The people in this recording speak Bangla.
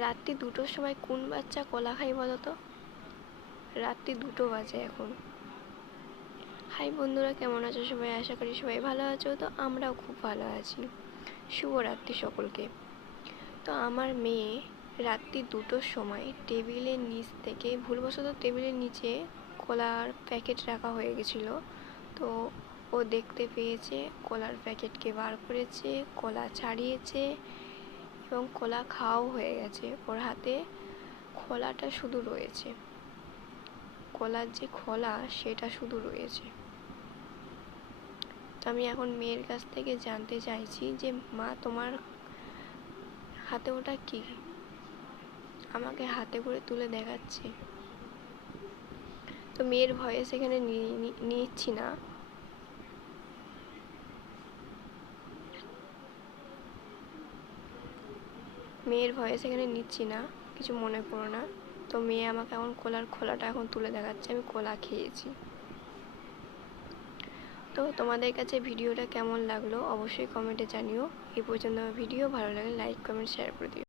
রাত্রি 2টোর সময় কোন বাচ্চা কলা খায় বলো তো? রাত্রি 2টো বাজে এখন। হাই বন্ধুরা, কেমন আছো সবাই? আশা করি সবাই ভালো আছো। তো আমরাও খুব ভালো আছি। শুভরাত্রি সকলকে। তো আমার মেয়ে রাত্রি 2টোর সময় টেবিলের নিচ থেকে ভুলবশত টেবিলের নিচে কলার প্যাকেট রাখা হয়ে গেছিলো। তো ও দেখতে পেয়েছে, কলার প্যাকেটকে বার করেছে, কলা ছাড়িয়েছে এবং কলা খাওয়াও হয়ে গেছে। ওর হাতে খোলাটা শুধু রয়েছে, কলার যে খোলা সেটা শুধু রয়েছে। তো আমি এখন মেয়ের কাছ থেকে জানতে চাইছি যে মা, তোমার হাতে ওটা কি? আমাকে হাতে করে তুলে দেখাচ্ছে। তো মেয়ের ভয়েস এখানে নিচ্ছি না। মেয়ের ভয়েস এখানে নিচ্ছি না, কিছু মনে করো না। তো মেয়ে আমাকে এখন কলার খোলাটা এখন তুলে দেখাচ্ছে, আমি কলা খেয়েছি। তো তোমাদের কাছে ভিডিওটা কেমন লাগলো অবশ্যই কমেন্টে জানিও। এই পর্যন্ত আমার ভিডিও ভালো লাগলে লাইক কমেন্ট শেয়ার করে দিও।